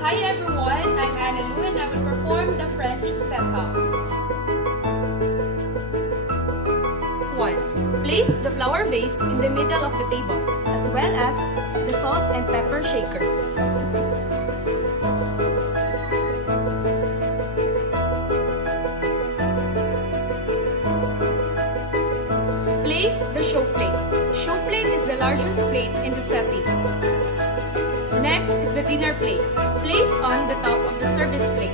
Hi everyone, I'm Anna Lu and I will perform the French setup. 1. Place the flour base in the middle of the table, as well as the salt and pepper shaker. Place the show plate. Show plate is the largest plate in the setting. Next is the dinner plate. Place on the top of the service plate.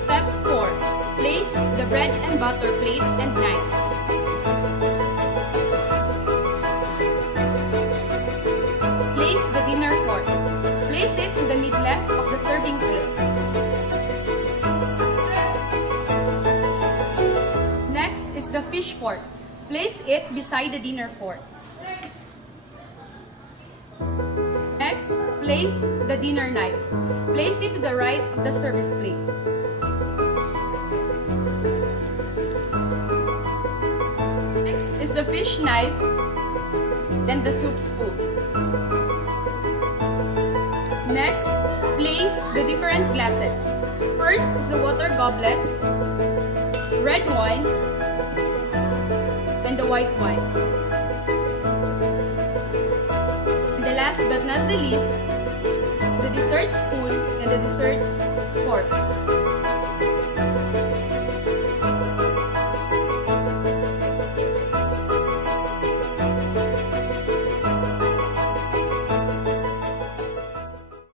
Step 4. Place the bread and butter plate and knife. Place the dinner fork. Place it in the mid-left of the serving plate. Next is the fish fork. Place it beside the dinner fork. Next, place the dinner knife. Place it to the right of the service plate. Next is the fish knife and the soup spoon. Next, place the different glasses. First is the water goblet, red wine, and the white wine. And the last but not the least, the dessert spoon and the dessert fork.